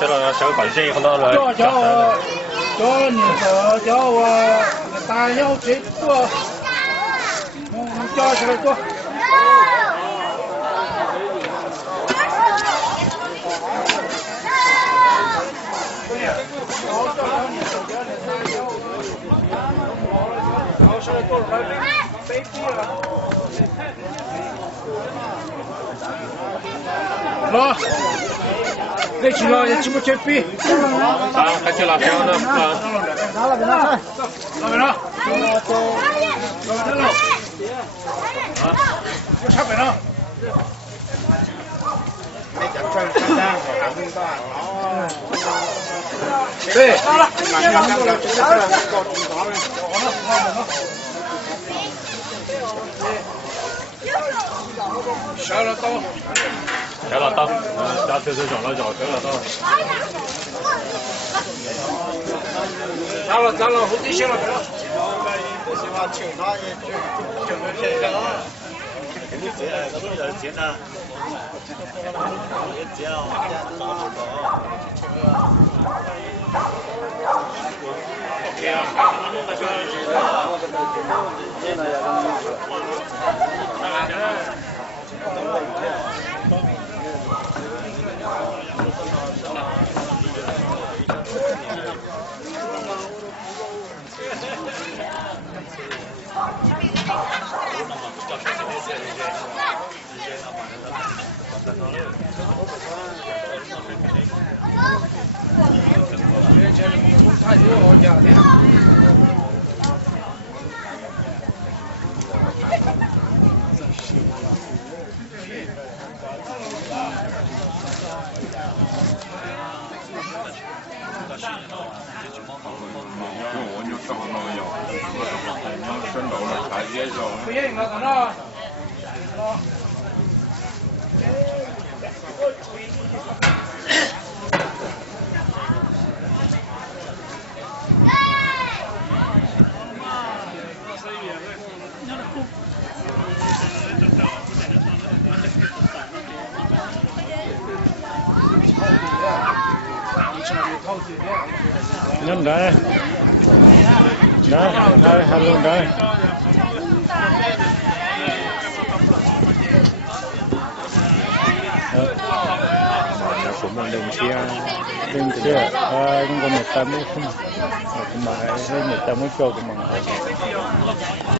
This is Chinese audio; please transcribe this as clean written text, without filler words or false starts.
写了小管线放到了。叫你说叫我打药去做，叫起来做。了，那去了也去不去比？好，开始了，这样的啊。拿了，拿了。又差本了。对，拿了。小了刀，加这是小了脚，小了刀。砸了，后底行了，不希望请他也就这个啊。你接了，都有接的。也接了，这样都知道。太热了，家的。不愿意了，看到。Nhân đây. Đây, hai luôn đây. Cũng là đường xe, cũng có 180 không, mà hơi 180 cho của mình.